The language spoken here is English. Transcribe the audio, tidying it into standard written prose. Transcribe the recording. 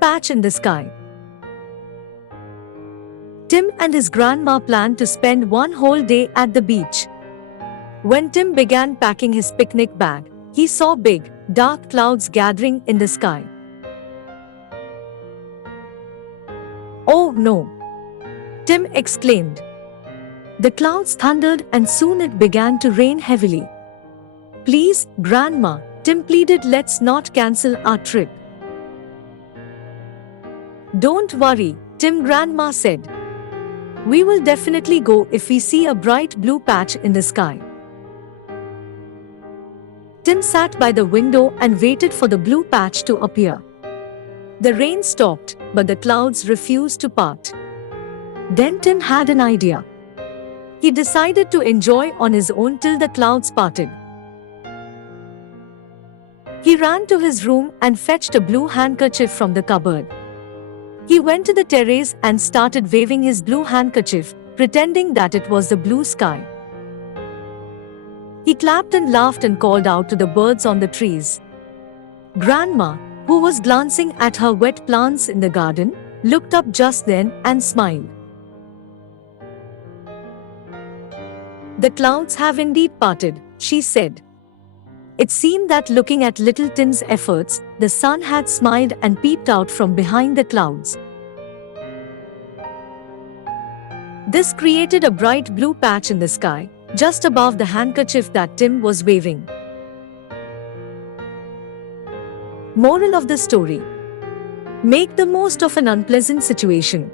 patch in the sky. Tim and his grandma planned to spend one whole day at the beach. When Tim began packing his picnic bag, he saw big, dark clouds gathering in the sky. "Oh no!" Tim exclaimed. The clouds thundered and soon it began to rain heavily. "Please, Grandma," Tim pleaded, "let's not cancel our trip." "Don't worry," Tim's grandma said. "We will definitely go if we see a bright blue patch in the sky." Tim sat by the window and waited for the blue patch to appear. The rain stopped, but the clouds refused to part. Then Tim had an idea. He decided to enjoy on his own till the clouds parted. He ran to his room and fetched a blue handkerchief from the cupboard. He went to the terrace and started waving his blue handkerchief, pretending that it was the blue sky. He clapped and laughed and called out to the birds on the trees. Grandma, who was glancing at her wet plants in the garden, looked up just then and smiled. "The clouds have indeed parted," she said. It seemed that looking at little Tim's efforts, the sun had smiled and peeped out from behind the clouds. This created a bright blue patch in the sky, just above the handkerchief that Tim was waving. Moral of the story: make the most of an unpleasant situation.